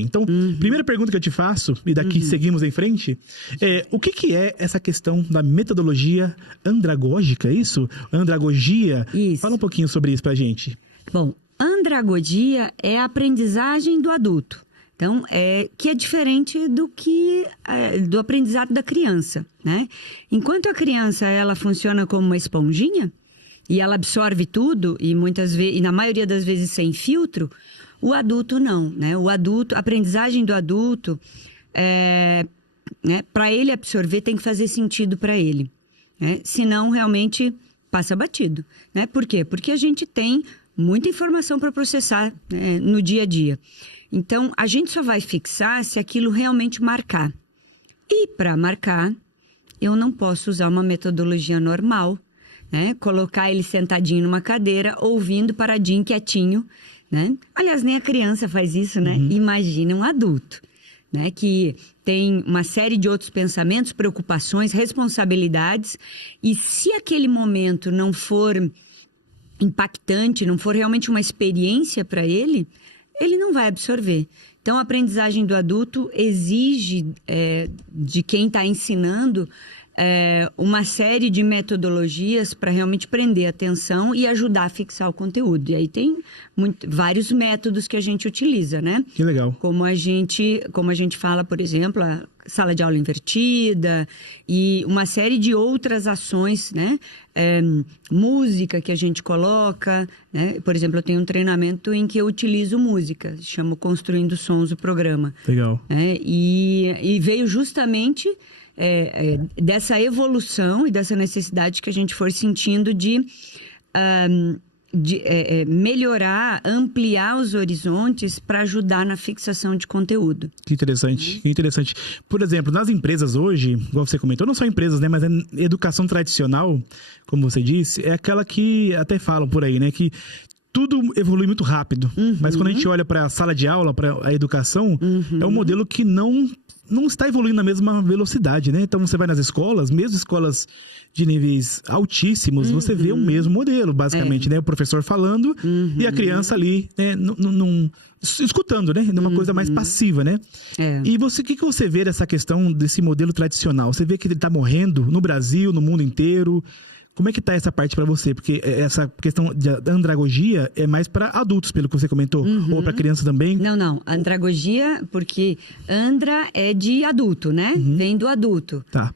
Então, primeira pergunta que eu te faço, e daqui seguimos em frente, o que é essa questão da metodologia andragógica, é isso? Andragogia? Isso. Fala um pouquinho sobre isso pra gente. Bom, andragogia é a aprendizagem do adulto. Então, que é diferente do aprendizado da criança, né? Enquanto a criança, ela funciona como uma esponjinha, e ela absorve tudo, e muitas vezes, e na maioria das vezes sem filtro, o adulto não, né? O adulto, a aprendizagem do adulto, né, para ele absorver, tem que fazer sentido para ele, né? Senão, realmente, passa batido, né? Por quê? Porque a gente tem muita informação para processar, né, no dia a dia. Então, a gente só vai fixar se aquilo realmente marcar. E para marcar, eu não posso usar uma metodologia normal, né? Colocar ele sentadinho numa cadeira, ouvindo, paradinho, quietinho, né? Aliás, nem a criança faz isso, né? Imagina um adulto, né? Que tem uma série de outros pensamentos, preocupações, responsabilidades. E se aquele momento não for impactante, não for realmente uma experiência para ele, ele não vai absorver. Então, a aprendizagem do adulto exige de quem está ensinando uma série de metodologias para realmente prender a atenção e ajudar a fixar o conteúdo. E aí tem vários métodos que a gente utiliza, né? Que legal. Como a gente fala, por exemplo, a sala de aula invertida e uma série de outras ações, né? Música que a gente coloca, né? Por exemplo, eu tenho um treinamento em que eu utilizo música, chamo Construindo Sons o programa. Legal. E veio justamente dessa evolução e dessa necessidade que a gente for sentindo de melhorar, ampliar os horizontes para ajudar na fixação de conteúdo. Que interessante, que interessante. Por exemplo, nas empresas hoje, igual você comentou, não só empresas, né, mas a educação tradicional, como você disse, é aquela que até falam por aí, né, que tudo evolui muito rápido. Mas quando a gente olha para a sala de aula, para a educação, é um modelo que não está evoluindo na mesma velocidade, né? Então, você vai nas escolas, mesmo escolas de níveis altíssimos, você vê o mesmo modelo, basicamente, né? O professor falando e a criança ali, né? Escutando, né? Numa coisa mais passiva, né? E o que você vê dessa questão desse modelo tradicional? Você vê que ele está morrendo no Brasil, no mundo inteiro? Como é que tá essa parte para você? Porque essa questão da andragogia é mais para adultos, pelo que você comentou, ou para criança também? Não. Andragogia, porque andra é de adulto, né? Vem do adulto. Tá.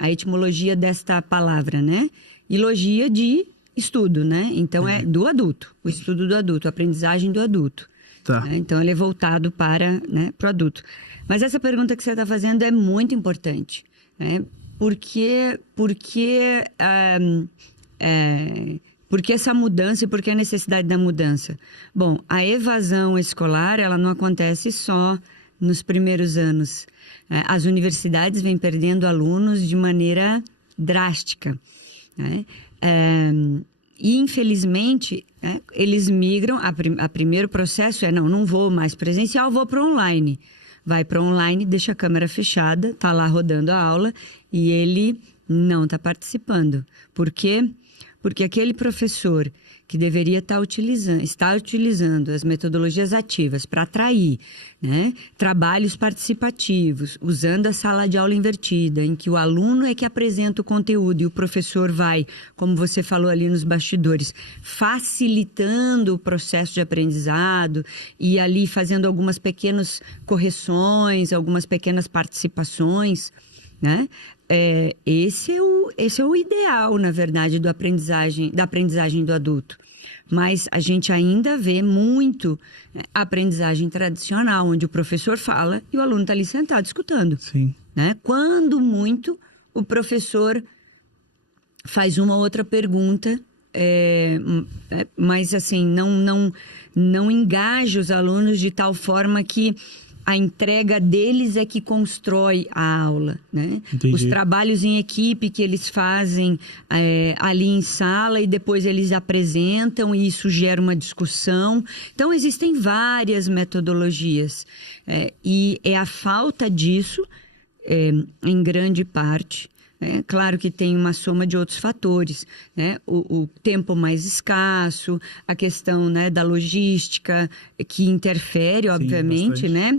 A etimologia desta palavra, né? E logia de estudo, né? Então é do adulto, o estudo do adulto, a aprendizagem do adulto. Tá. Então ele é voltado para o adulto. Mas essa pergunta que você está fazendo é muito importante, né? Porque essa mudança e por que a necessidade da mudança? Bom, a evasão escolar, ela não acontece só nos primeiros anos. As universidades vêm perdendo alunos de maneira drástica, né? E, infelizmente, eles migram. A primeiro processo não vou mais presencial, vou para online. Vai para online, deixa a câmera fechada, está lá rodando a aula e ele não está participando. Por quê? Porque aquele professor que deveria está utilizando as metodologias ativas para atrair, né, trabalhos participativos, usando a sala de aula invertida, em que o aluno é que apresenta o conteúdo e o professor vai, como você falou ali nos bastidores, facilitando o processo de aprendizado e ali fazendo algumas pequenas correções, algumas pequenas participações, né? Esse é o ideal, na verdade, da aprendizagem do adulto. Mas a gente ainda vê muito a aprendizagem tradicional, onde o professor fala e o aluno está ali sentado escutando. Sim. Né? Quando muito, o professor faz uma outra pergunta, mas assim, não engaja os alunos de tal forma que a entrega deles é que constrói a aula, né? Entendi. Os trabalhos em equipe que eles fazem ali em sala e depois eles apresentam e isso gera uma discussão. Então, existem várias metodologias e é a falta disso, em grande parte, É claro que tem uma soma de outros fatores, né? O tempo mais escasso, a questão, né, da logística, que interfere, obviamente, né,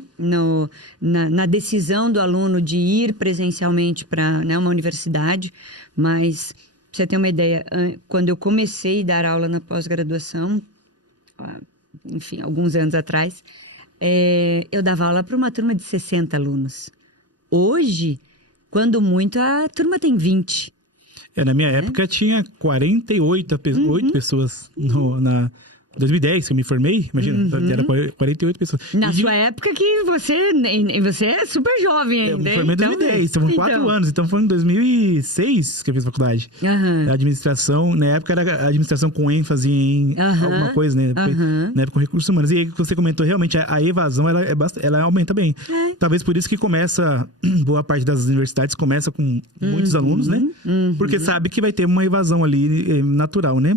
na decisão do aluno de ir presencialmente para, né, uma universidade. Mas, pra você ter uma ideia, quando eu comecei a dar aula na pós-graduação, enfim, alguns anos atrás, eu dava aula para uma turma de 60 alunos. Hoje, quando muito, a turma tem 20. Na minha época tinha 48 pessoas na 2010, que eu me formei, imagina, era 48 pessoas. Na sua época que você é super jovem ainda. Eu me formei em 2010, então 4 anos, então foi em 2006 que eu fiz faculdade. A administração, na época era administração com ênfase em alguma coisa, né? Na época com recursos humanos. E aí que você comentou, realmente, a evasão, ela aumenta bem. Talvez por isso que começa, boa parte das universidades começa com muitos alunos, né? Porque sabe que vai ter uma evasão ali natural, né?